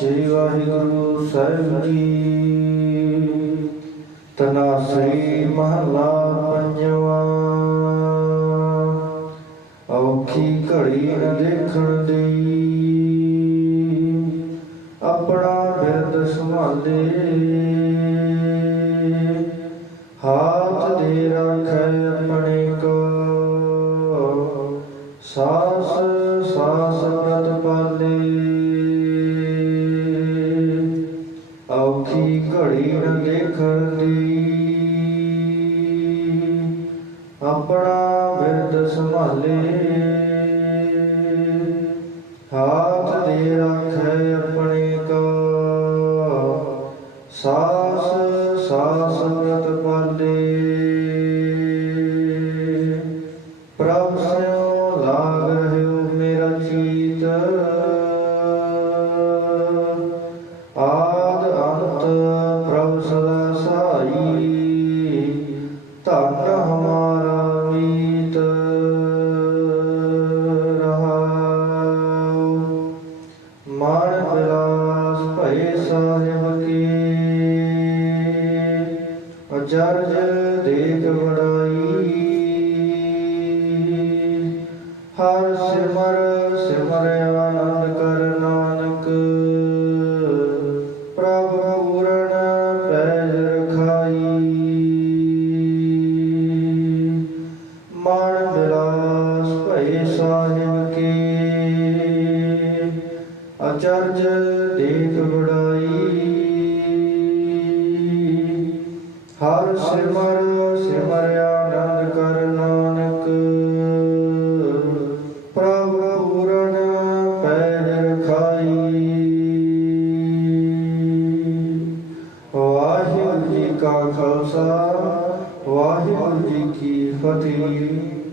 ਸ੍ਰੀ ਵਾਹਿਗੁਰੂ ਸਾਹਿਬ ਜੀ। ਤਨਾਸਰੀ ਮਹਲਾ ਪੰਜਵਾ। ਔਖੀ ਘੜੀ ਨ ਦੇਖਣ ਦੇਈ। ਆਪਣਾ ਬਿਰਦ ਸੰਭਾਲੇ। ਹਾਥ ਦੇ ਰੱਖੈ ਆਪਣੇ ਕੋ। ਸਾਸ ਔਖੀ ਘੜੀ ਨ ਦੇਖਣ ਦੀ ਆਪਣਾ ਬਿਰਦ ਸੰਭਾਲੇ। ਹਾਥ ਦੇ ਰੱਖੈ ਆਪਣੇ ਕੋ। ਸਾਸ ਸਾਸ ਪ੍ਰਤ ਪਾਲੇ। ਪ੍ਰਭ ਸਿਓ ਲਾਗ ਰਹਿਓ ਮੇਰਾ ਚੀਤ। ਧਨ ਹਮਾਰਾ ਮੀਤ ਰਹਾਉ। ਮਨ ਬਿਲਾਸ ਭਏ ਸਾਹਿਬ ਕੀ। ਅਚਰਜ ਦੇਖ ਬੜਾਈ ਹਰ ਸਿਮਰ ਸਿਮਰ ਅਚਰਜ ਦੇਖ ਬੜਾਈ ਹਰ ਸਿਮਰ ਸਿਮਰ ਆਨੰਦ ਕਰ ਨਾਨਕ। ਪ੍ਰਭ ਪੂਰਨ ਪੈਜ ਰਖਾਈ ਵਾਹਿਗੁਰੂ ਜੀ ਕਾ ਖਾਲਸਾ, ਵਾਹਿਗੁਰੂ ਜੀ ਕੀ ਫਤਿਹ।